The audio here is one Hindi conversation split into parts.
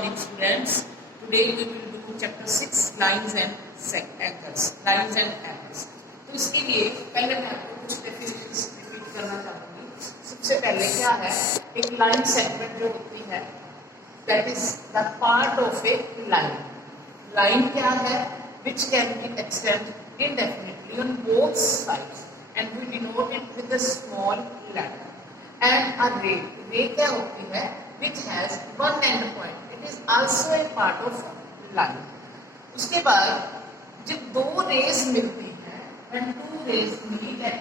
morning students. Today we will do chapter 6 lines and angles. Lines and angles. तो इसके लिए पहले मैं आपको कुछ डेफिनेशंस रिपीट करना चाहूँगी. सबसे पहले क्या है, एक लाइन सेगमेंट जो होती है that is the part of a line. Line क्या है? Which can be extended indefinitely on both sides and we denote it with a small letter. And a ray. Ray क्या होती है? Which has one end point. It is also a part of line. उसके बाद जब दो रेज मिलती हैं, when two rays meet at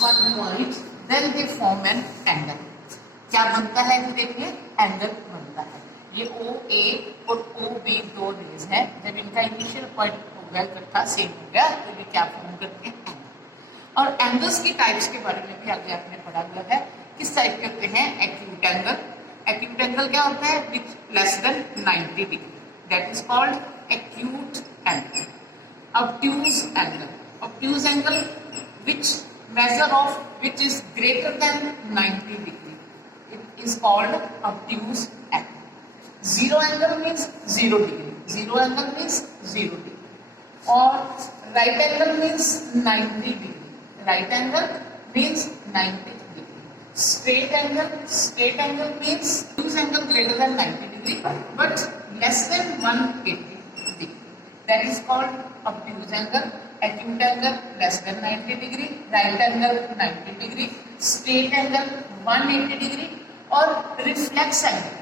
one point, then they form an angle. क्या बनता है? तो देखिए एंगल बनता है. ये ओ ए और ओ बी दो रेज हैं. जब इनका इनिशियल पॉइंट हो गया, इकट्ठा सेम हो गया, तो ये क्या फॉर्म करते हैं? एंगल. और एंगल्स की टाइप्स के बारे में भी आगे आपने पढ़ा हुआ है. किस टाइप करते हैं? Acute angle. एक्यूट एंगल क्या होता है? Which less than 90 degree, that is called acute angle. Obtuse angle. Obtuse angle which measure of which is greater than 90 degree, it is called obtuse angle. Zero angle means 0 degree. Zero angle means 0 degree. Or right angle means 90 degree. Right angle means 90 degree. Straight angle means obtuse angle greater than 90 degree but less than 180 degree. That is called obtuse angle. Acute angle less than 90 degree, right angle 90 degree, straight angle 180 degree, or reflex angle.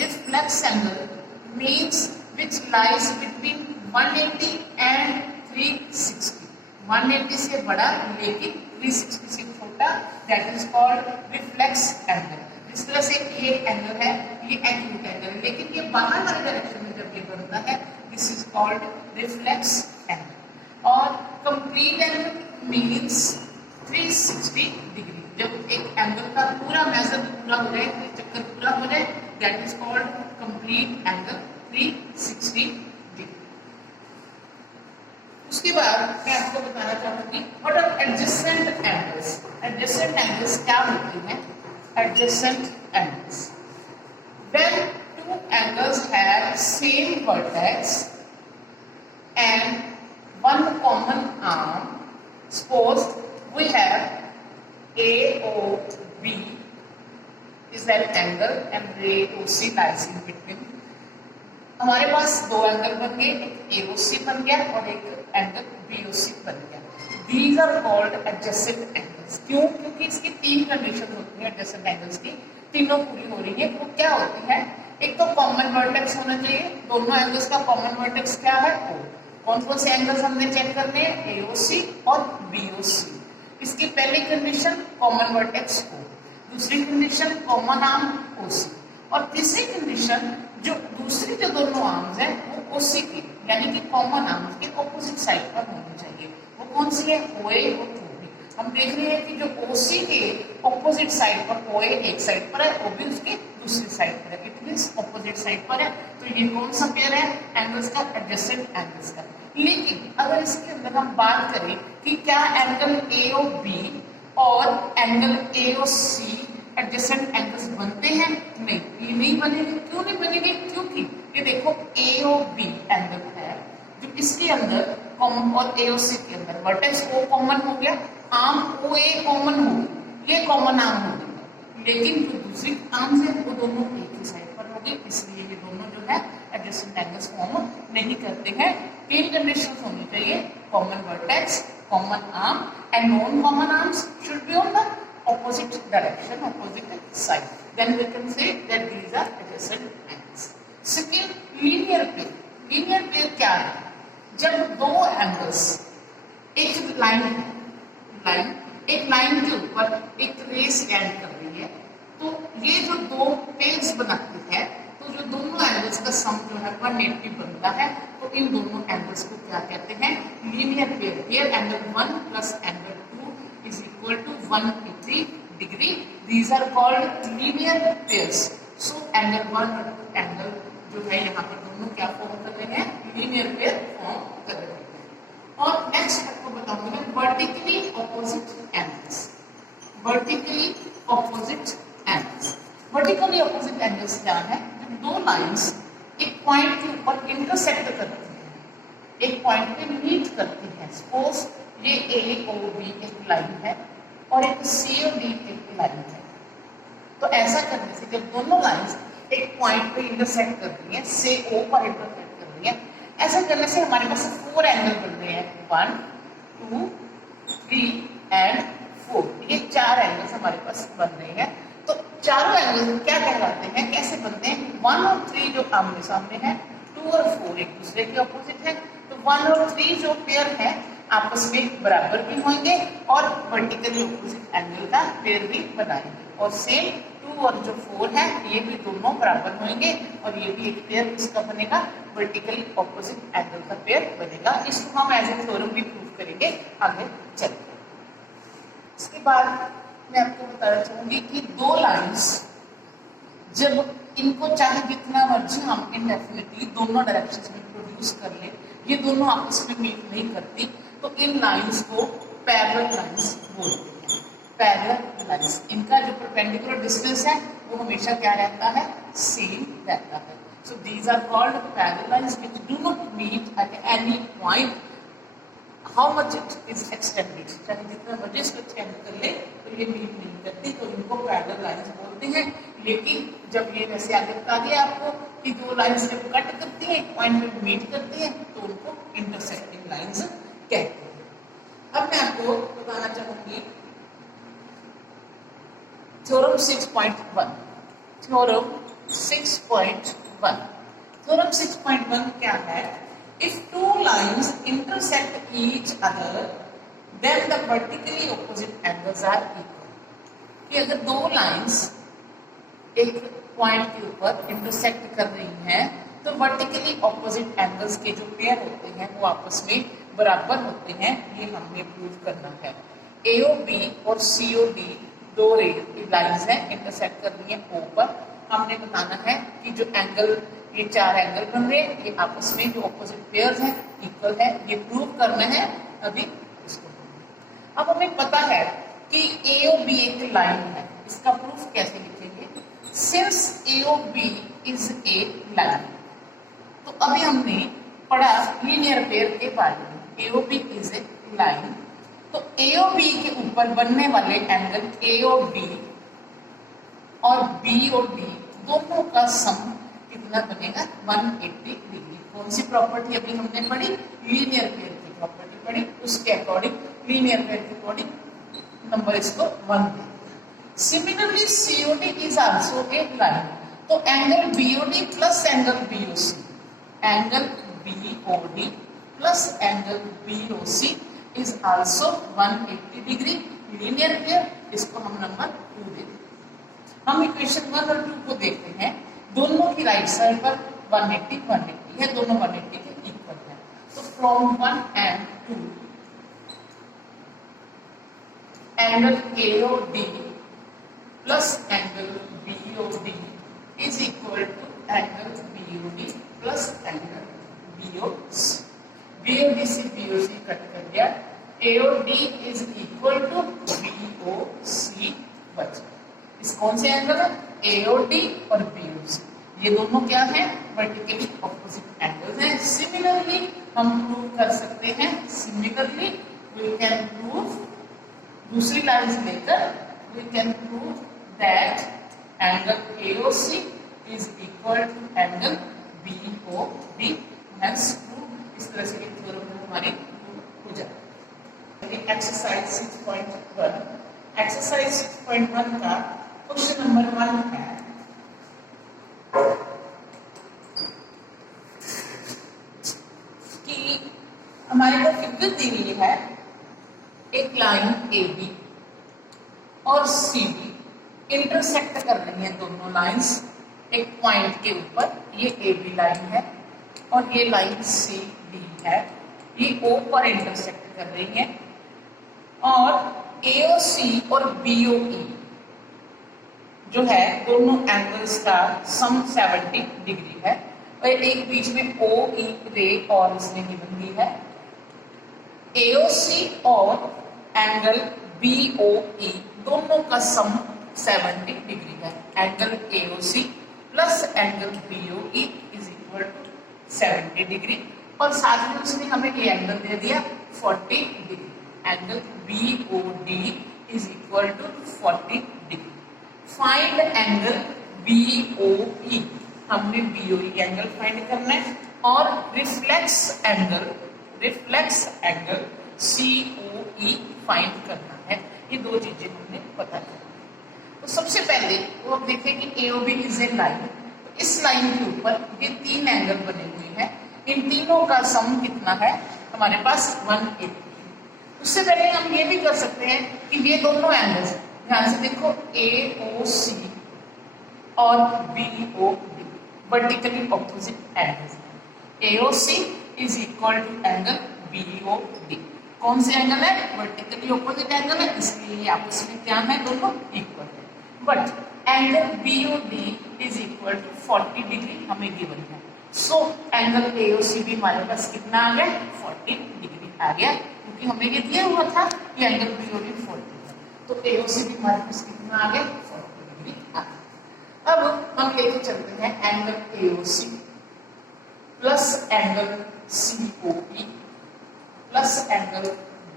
Reflex angle means which lies between 180 and 360. 180 से बड़ा लेकिन 360 से छोटा, that is called reflex angle. इस तरह से ये एंगल है, ये एक्यूट एंगल है, लेकिन ये बाहर वाले डायरेक्शन में जब ये बनता है, this is called reflex angle. और कंप्लीट एंगल मीन्स 360 डिग्री. जब एक एंगल का पूरा मेजर पूरा हो जाए, चक्कर पूरा हो जाए, that is called complete angle 360 degree. उसके बाद मैं आपको बताना चाहूंगी what are adjacent angles. Adjacent angles क्या होते हैं? Adjacent angles when two angles have same vertex and one common arm. Suppose we have AOB is that angle and AOC lies in between. हमारे पास दो एंगल बन गए, एक AOC बन गया और एक एंगल BOC बन गया. These are called adjacent angles. क्यों? क्योंकि इसकी तीन कंडीशन होती है adjacent angles की, तीनों पूरी हो रही है. वो क्या होती है? एक तो कॉमन वर्टेक्स होना चाहिए. दोनों एंगल्स का कॉमन वर्टेक्स क्या है? O. कौन कौन से एंगल्स हमने चेक करने हैं? AOC और BOC. इसकी पहली कंडीशन कॉमन वर्टेक्स O, दूसरी कंडीशन कॉमन आर्म OC और तीसरी कंडीशन जो दूसरी जो दोनों आर्म्स हैं वो OC के यानी कि कॉमन आर्म्स के ऑपोजिट साइड पर होनी चाहिए. वो कौन सी है? OA और OB. हम देख रहे हैं कि जो OC के ऑपोजिट साइड पर OA एक साइड पर है, OB उसके दूसरी साइड पर है. इट मींस ऑपोजिट साइड पर है. तो ये कौन सा पेयर है? एंगल्स का, एडजेसेंट एंगल्स का. लेकिन अगर इसके अंदर हम बात करें कि क्या एंगल AOB और एंगल AOC एडजेसेंट एंगल्स बनते हैं? नहीं, ये नहीं बनेंगे. क्यों नहीं बनेंगे? क्योंकि ये देखो AOB एंगल है जो इसके अंदर कॉमन और AOC के अंदर वर्टेक्स O कॉमन हो गया, आर्म OA कॉमन हो गई, ये कॉमन आर्म हो गई, लेकिन जो दूसरी आर्म्स है वो दोनों एक ही साइड पर होगी. इसलिए ये दोनों जो है एडजेसेंट एंगल्स फॉर्म नहीं करते हैं. तीन कंडीशंस होनी चाहिए: common vertex, common arm and non common arms should be on the opposite direction, opposite side. Then we can say that these are adjacent angles. Second, linear pair. Linear pair क्या है? जब दो एंगल्स एक लाइन के ऊपर एक रे स्टैंड कर रही है, तो ये जो दो पेयर्स बनाती है, तो जो दोनों एंगल्स का सम जो है 180 बनता है. तो इन दोनों एंगल्स को क्या कहते हैं? Linear pair. Here angle 1 plus angle 2 is equal to 180 degree. These are called linear pairs. So angle 1 और angle जो है यहाँ पर दोनों क्या फॉर्म कर रहे हैं? लीनियर पेयर फॉर्म कर रहे हैं. और नेक्स्ट आपको बताऊंगा vertically opposite angles. Vertically opposite angles. Vertically opposite angles क्या है? दो लाइंस एक पॉइंट के ऊपर इंटरसेक्ट करती है, एक पॉइंट पे मीट करती है। सपोज ये AOB एक लाइन है और एक COD एक लाइन है। तो ऐसा करने से जब दोनों लाइंस एक पॉइंट पे इंटरसेक्ट कर रही हैं, से O पर इंटरसेक्ट कर रही हैं, ऐसा करने से हमारे पास 4 एंगल बन रहे हैं, 1 2 3 एंड 4। ये 4 एंगल्स हमारे पास बन रहे हैं। तो चारों एंगल क्या कहलाते हैं, कैसे बनते हैं? 1 और 3 जो आमने सामने है, 2 और 4 एक दूसरे के ऑपोजिट है। तो 1 और 3 जो पेयर है आपस में बराबर भी होंगे और वर्टिकली ऑपोजिट एंगल का पेयर भी बनाएंगे। और सेम 2 और जो 4 है ये भी दोनों बराबर होंगे और ये भी एक पेयर किसका बनेगा? वर्टिकली ऑपोजिट एंगल का पेयर बनेगा। इसको हम एज ए थ्योरम भी प्रूव करेंगे आगे चलकर। इसके बाद मैं आपको बताना चाहूंगी कि दो लाइंस जब इनको चाहे जितना मर्जी हम इंडेफिनिटली दोनों डायरेक्शंस में प्रोड्यूस कर ले, ये दोनों आपस में मीट नहीं करती, तो इन लाइंस को पैरेलल लाइंस बोलते हैं। पैरेलल लाइंस, इनका जो परपेंडिकुलर डिस्टेंस है वो हमेशा क्या रहता है? सेम रहता है। So these are called parallel lines which do not meet at any point how much it is extended, चाहे जितना मर्जी इसको एक्सटेंड कर ले तो ये मीट नहीं करती, तो इनको पैरेलल लाइंस बोलते हैं। लेकिन जब ये वैसे आगे बता दिया आपको कि दो लाइंस जब कट करती हैं, एक पॉइंट पे मीट करती हैं, तो उनको इंटरसेक्टिंग लाइंस कहते हैं। अब मैं आपको बताना चाहूंगी थ्योरम 6.1। थ्योरम 6.1, थ्योरम 6.1 क्या है? If two lines intersect each other, then the vertically opposite angles are equal. कि अगर दो लाइंस एक पॉइंट के ऊपर इंटरसेक्ट कर रही हैं, तो वर्टिकली ऑपोजिट एंगल्स के जो पेयर होते हैं वो आपस में बराबर होते हैं। ये हमने प्रूव करना है। AOB और COD दो लाइंस हैं, इंटरसेक्ट कर रही हैं O पर। हमने बताना है कि जो एंगल, ये 4 एंगल बन रहे हैं, ये आपस में जो ऑपोजिट पेयर्स हैं इक्वल है। ये प्रूव करना है अभी इसको। अब हमें पता है कि AOB एक लाइन है, इसका प्रूफ कैसे लिखेंगे? Since AOB is a line, तो अभी हमने पढ़ा लीनियर पेयर के बारे में। AOB इज ए लाइन, तो AOB के ऊपर बनने वाले एंगल AOB और BOD दोनों का सम कितना बनेगा? 180 डिग्री। कौन सी प्रॉपर्टी अभी हमने पढ़ी? लीनियर पेयर की प्रॉपर्टी पढ़ी। उसके अकॉर्डिंग लीनियर पेयर के अकॉर्डिंग नंबर इसको 1 दे। Similarly COD is also a line, तो angle BOD plus angle BOC, angle BOD plus angle BOC is also 180 degree. Linear pair, इसको हम नंबर 2 देते हैं। हम इक्वेशन 1 और 2 को देखते हैं। दोनों की राइट साइड पर 180 है, दोनों 180 के इक्वल है। तो from 1 and 2 angle AOD plus angle BOD is equal to angle BOD plus angle BOC। BOD से BOC कट कर गया, AOD is equal to BOC बचा। इस कौन से एंगल है? AOD और BOC, ये दोनों क्या हैं? वर्टिकली ऑपोजिट एंगल्स हैं। सिमिलरली हम प्रूव कर सकते हैं, सिमिलरली वी कैन प्रूव, दूसरी लाइन लेकर we can prove that angle AOC is equal to angle BOD। Hence prove, इस तरह से एक थ्योरम हमारी प्रूव हो जाती है। एक्सरसाइज 6.1, एक्सरसाइज 6.1 का क्वेश्चन नंबर 1 है कि हमारे को फिगर दी हुई है, एक लाइन AB और CD इंटरसेक्ट कर रही हैं दोनों लाइंस एक पॉइंट के ऊपर। ये AB लाइन है और ये लाइन CD है, ये O पर इंटरसेक्ट कर रही है। और AOC और BOE जो है दोनों एंगल्स का सम 70 डिग्री है और एक बीच में OE रे और इसमें गिवन दी है। AOC और एंगल BOE दोनों का सम 70 डिग्री है। Angle AOC plus angle BOE is equal equal to 70 degree और साथ में उसने हमें ये एंगल दे दिया 40 degree. Angle BOD is equal to 40 degree. Find angle BOE, हमने BOE एंगल फाइंड करना है और रिफ्लेक्स एंगल COE फाइंड करना है। ये दो चीजें हमने पता करनी है। तो सबसे पहले वो हम देखें कि AOB इज ए लाइन। तो इस लाइन के ऊपर ये तीन एंगल बने हुए हैं, इन तीनों का सम कितना है हमारे पास 180। उससे पहले हम ये भी कर सकते हैं कि ये दोनों एंगल्स, ध्यान से देखो, AOC और BOD vertically opposite angles. AOC is equal to angle BOD। कौन से एंगल है? वर्टिकली ऑपोजिट एंगल है, इसलिए ये आपस में क्या है, दोनों इक्वल है। But angle BOD is equal to 40 degree हमें गिवन है। सो एंगल AOC भी हमारे पास कितना आ गया? 40 डिग्री आ गया, क्योंकि हमें ये दिया हुआ था कि एंगल BOD 40 है। तो AOC भी हमारे पास कितना आ गया? 40 डिग्री आ गया। अब हम लेके चलते हैं angle AOC plus angle COE plus angle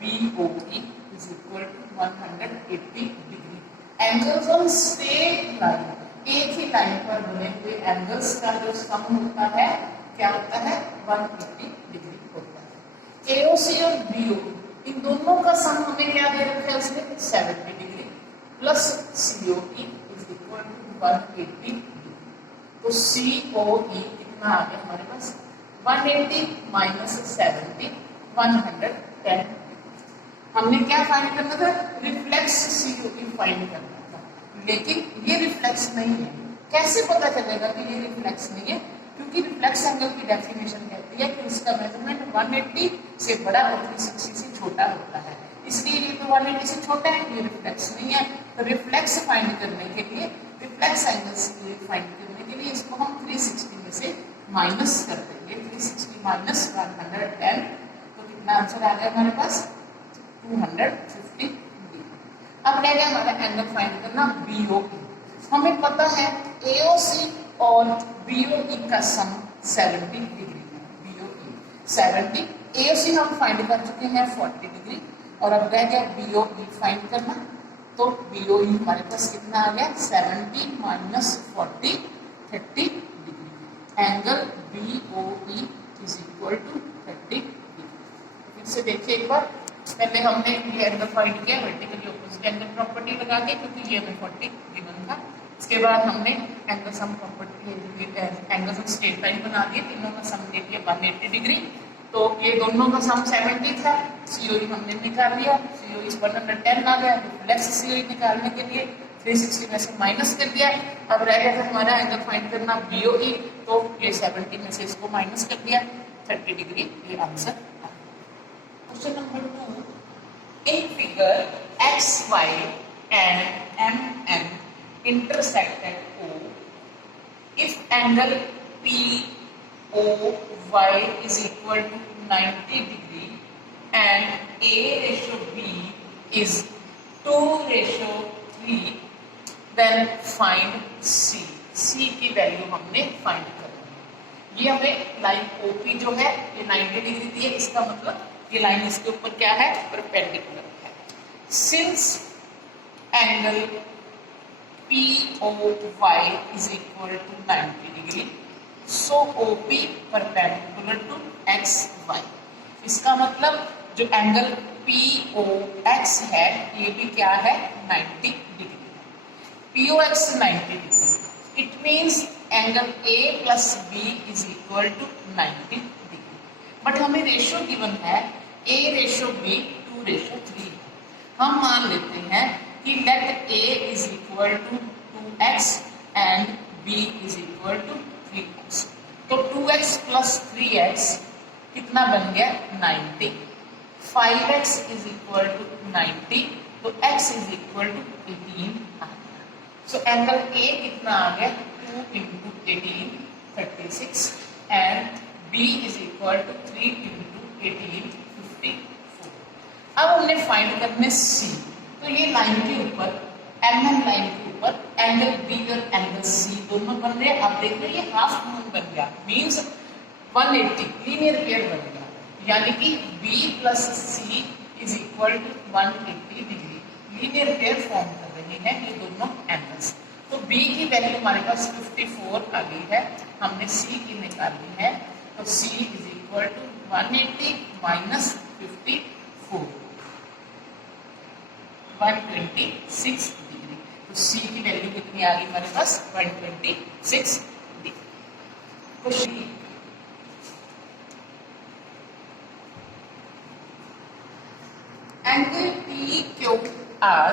BOE is equal to 180 degree. Angles on same line, एक ही लाइन पर बने हुए एंगल्स का जो सम होता है क्या होता है? 180 डिग्री होता है। AOC और BOE इन दोनों का सम हमें क्या दे रखा है उसने? 70 degree plus COE is equal to 180 degree. तो COE कितना आ गया हमारे पास? 180 माइनस 70 110। हमने क्या फाइंड करना था? रिफ्लेक्स COE फाइंड करना था, लेकिन ये रिफ्लेक्स नहीं है। कैसे पता चलेगा कि ये रिफ्लेक्स नहीं है? क्योंकि रिफ्लेक्स एंगल की डेफिनेशन कहती है कि उसका मेजरमेंट 180 से बड़ा और 360 से छोटा होता है, इसलिए ये तो 180 से छोटा है, ये रिफ्लेक्स नहीं है। तो रिफ्लेक्स फाइंड करने के लिए, रिफ्लेक्स एंगल COE फाइंड करने के लिए इसको हम 360 में से माइनस कर देंगे। 360 माइनस 110, तो कितना आंसर आ गया हमारे पास? 250 डिग्री। अब रह गया हमारा एंगल फाइंड करना BOE। हमें पता है AOC और BOE का सम 70 डिग्री है। BOE 70, AOC हम फाइंड कर चुके हैं 40 डिग्री और अब रह गया BOE फाइंड करना। तो BOE हमारे पास कितना आ गया? 70 minus 40 30 degree. Angle BOE is equal to 30 degree. फिर से देखिए एक बार, पहले हमने ये एंगल फाइंड किया वर्टिकली ऑपोजिट एंगल प्रॉपर्टी लगा के, क्योंकि ये हमें 40 गिवन था। इसके बाद हमने angle sum property, angle sum straight line बना दिए, तीनों का सम दे दिया 180 डिग्री। तो ये दोनों का सम 70 था। COE हमने निकाल लिया, COE 110 आ गया। रिफ्लेक्स COE निकालने के लिए 360 में से माइनस कर दिया। अब रह गया था हमारा एंगल फाइंड करना BOE, तो ये 70 में से इसको माइनस कर दिया, 30 डिग्री ये answer. Question number 2, in figure XY and MM intersect at O, if angle POY is equal to 90 degree and A/B is 2/3, then find C। C की वैल्यू हमने फाइंड करनी है। ये हमें लाइन OP जो है ये 90 डिग्री दी है, इसका मतलब ये लाइन इसके ऊपर क्या है? परपेंडिकुलर है। Since angle POY is equal to 90 degree, so OP perpendicular to XY। इसका मतलब जो एंगल POX है ये भी क्या है? 90 degree. POX 90 degree, it means angle A plus B is equal to 90 degree. But हमें रेशियो गिवन है A/B 2/3। हम मान लेते हैं कि let A is equal to 2x and B is equal to 3x। तो 2x प्लस 3x कितना बन गया? 90। 5x इज इक्वल टू 90, तो x इज इक्वल टू 18 आ गया। सो एंगल A कितना आ गया? 2 into 18 36 and B is equal to 3 into 18 54। अब हमने फाइंड करने C। तो ये लाइन के ऊपर, MM लाइन के ऊपर एंगल बी और एंगल सी दोनों बन रहे हैं। आप देख रहे हैं ये हाफ मून बन गया, मीन्स 180 लीनियर पेयर बन गया, यानी कि B plus C is equal to 180 degree linear pair form कर रहे हैं ये दोनों एंगल्स। तो बी की वैल्यू हमारे पास 54 आ गई है, हमने सी की निकालनी है, तो C is equal to 180 minus 54 126 degree. तो सी की वैल्यू कितनी आ गई हमारे पास 126 degree. Question angle P Q R,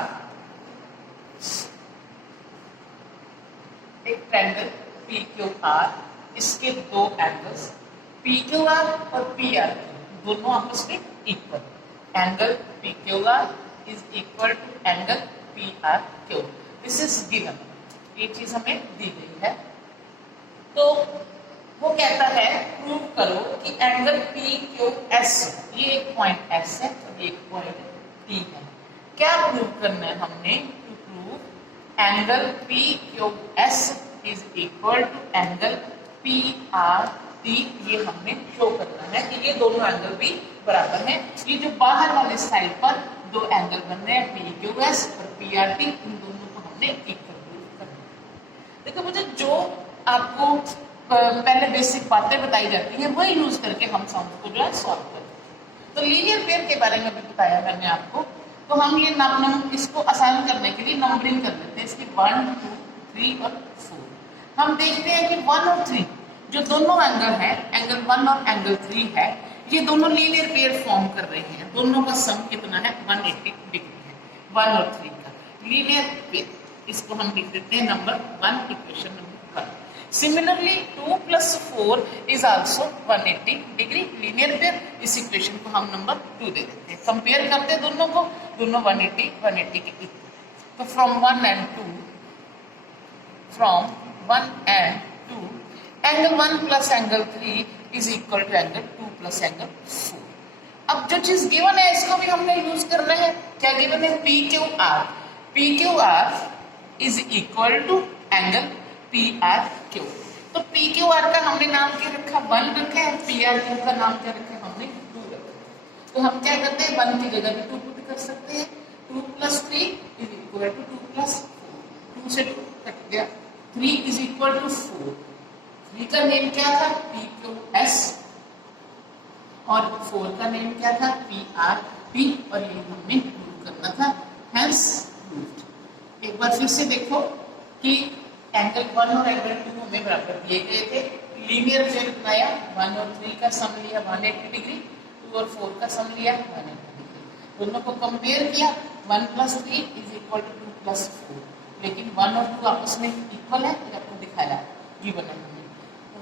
एक ट्रायंगल पी क्यू आर, इसके दो एंगल्स पी क्यू आर और पी आर दोनों आपस में equal, angle P Q R is equal to angle P R Q, this is given, ये चीज हमें दी गई है। तो वो कहता है प्रूव करो कि एंगल पी क्यू एस, ये एक पॉइंट एस है और एक पॉइंट टी है। क्या प्रूव करना है हमने, to prove angle P Q S is equal to angle P R T, ये हमने शो करना है कि ये दोनों एंगल भी बराबर हैं। ये जो बाहर वाले साइड पर दो एंगल बन रहे हैं पी क्यू एस और पी आर टी, इन दोनों को हमने इक्वल प्रूव करना है। देखो मुझे जो आपको पहले बेसिक बातें बताई जाती हैं वही यूज करके हम सम को जो है सॉल्व करते हैं। तो लीनियर पेयर के बारे में भी बताया मैंने आपको, तो हम ये इसको आसान करने के लिए नंबरिंग कर लेते हैं, इसकी 1 2 3 और 4। हम देखते हैं कि 1 और 3 जो दोनों एंगल है, एंगल 1 और एंगल 3 है, ये दोनों लीनियर पेयर फॉर्म कर रहे हैं, दोनों का सम कितना है 180 डिग्री है, 1 और 3 का लीनियर पेयर, इसको हम लिख देते हैं number 1, equation number 1। Similarly 2 plus 4 is also 180 degree linear pair, इस इक्वेशन को हम नंबर 2 दे देते हैं, कंपेयर करते हैं दोनों को, दोनों 180 के इक्वल। तो from 1 and 2 angle 1 plus angle 3 is equal to angle 2 plus angle 4। अब जो चीज गिवन है इसको भी हमने यूज करना है, क्या गिवन है, P Q R is equal to angle P R Q. तो पी क्यू आर का हमने नाम क्या रखा, 1 रखा है, पी आर क्यू का नाम क्या रखा है, हमने 2 रखा। तो हम क्या करते हैं, 1 की जगह भी 2 पुट कर सकते हैं, 2 plus 3 is equal to 2 plus 4, 2 से 2 कट गया, 3 इज इक्वल टू 4, 3 का नेम क्या था, पी क्यू एस, और 4 का नेम क्या था, पी आर पी, और ये हमने प्रूव करना था, हेंस प्रूव्ड। एक बार फिर से देखो कि एंगल 1 और एंगल 2 हमें बराबर दिए गए थे, लीनियर पेयर बनाया, 1 और 3 का सम लिया 180 डिग्री, 2 और 4 का सम लिया 180 डिग्री, दोनों को कंपेयर किया, 1 plus 3 is equal to 2 plus 4, लेकिन 1 और 2 आपस में इक्वल है, ये आपको दिखाया गिवन है हमने।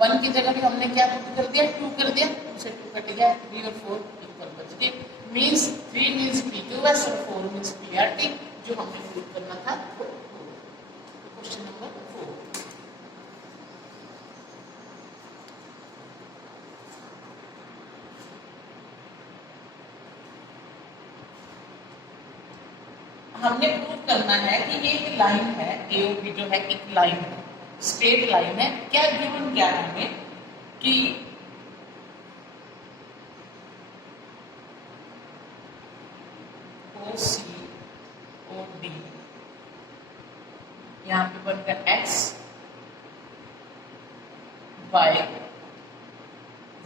1 की जगह भी हमने क्या कर दिया, 2 कर दिया, 2 से 2 कट गया, 3 और 4 इक्वल बच गए, means 3 means P Q S और 4 मीन्स पी आर टी, जो हमने प्रूव करना था। क्वेश्चन नंबर 4, हमने प्रूव करना है कि ये एक लाइन है, एओबी जो है एक लाइन है, स्ट्रेट लाइन है। क्या गिवन क्या है हमें कि ओ सी ओ डी, यहाँ पे बनकर X Y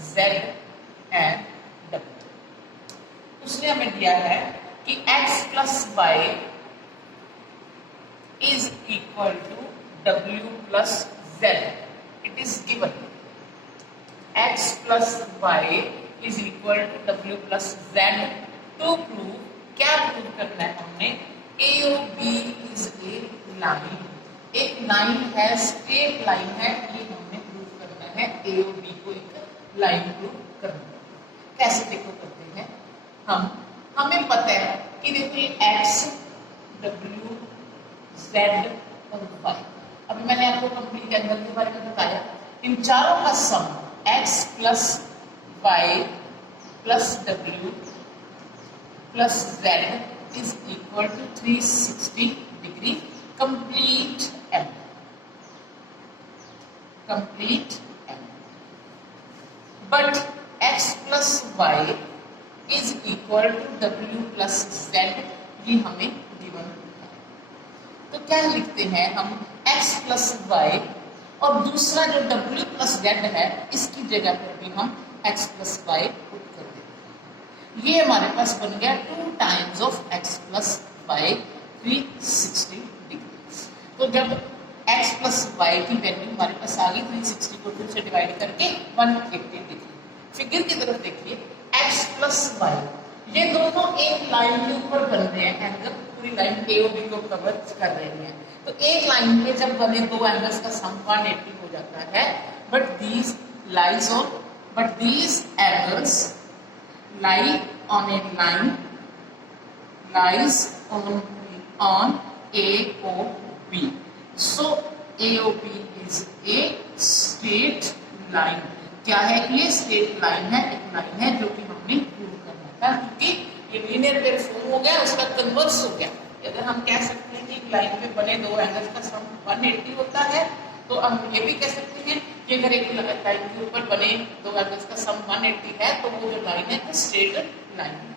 Z and W. उसने हमें दिया है कि x plus y is equal to w plus z. It is given x plus y is equal to w plus z. To prove, क्या प्रूव करना है हमने, AOB is a line, एक लाइन है, स्ट्रेट लाइन है, ये हमने प्रूव करना है, AOB को एक लाइन प्रूव करना है। कैसे देखो करते हैं हमें पता है कि देखो ये x, w, z और y। अभी मैंने आपको कंप्लीट एंगल के बारे में बताया, इन चारों का sum x plus y plus w plus z is equal to 360 degree complete एम, कंप्लीट एम, but x plus Y is equal to w plus Z, ये हमें गिवन है। तो क्या लिखते हैं हम x प्लस वाई, और दूसरा जो w प्लस जेड है इसकी जगह पर भी हम x प्लस वाई पुट कर देते हैं। ये हमारे पास बन गया 2 times of x plus Y 360 degree. तो जब x प्लस वाई की वैल्यू हमारे पास आ गई 360 को 2 से डिवाइड करके 180 डिग्री। फिगर की तरफ देखिए, x प्लस वाई, ये दोनों एक लाइन के ऊपर बन रहे हैं एंगल, पूरी लाइन ए और बी को कवर कर रही है। तो एक लाइन पे जब बने दो एंगल्स का सम 180 हो जाता है, but these angles lie on A line lies on AOB. So AOB is a straight line. क्या है ये? स्ट्रेट लाइन है, एक लाइन है जो कि हमने प्रूव करना था, क्योंकि ये लीनियर पेयर फॉर्म हो गया, उसका कन्वर्स हो गया। अगर हम कह सकते हैं कि एक लाइन पे बने दो एंगल्स का सम 180 होता है, तो हम ये भी कह सकते हैं कि अगर एक लाइन के ऊपर बने दो एंगल्स का सम 180 है, तो वो जो लाइन है स्ट्रेट लाइन है।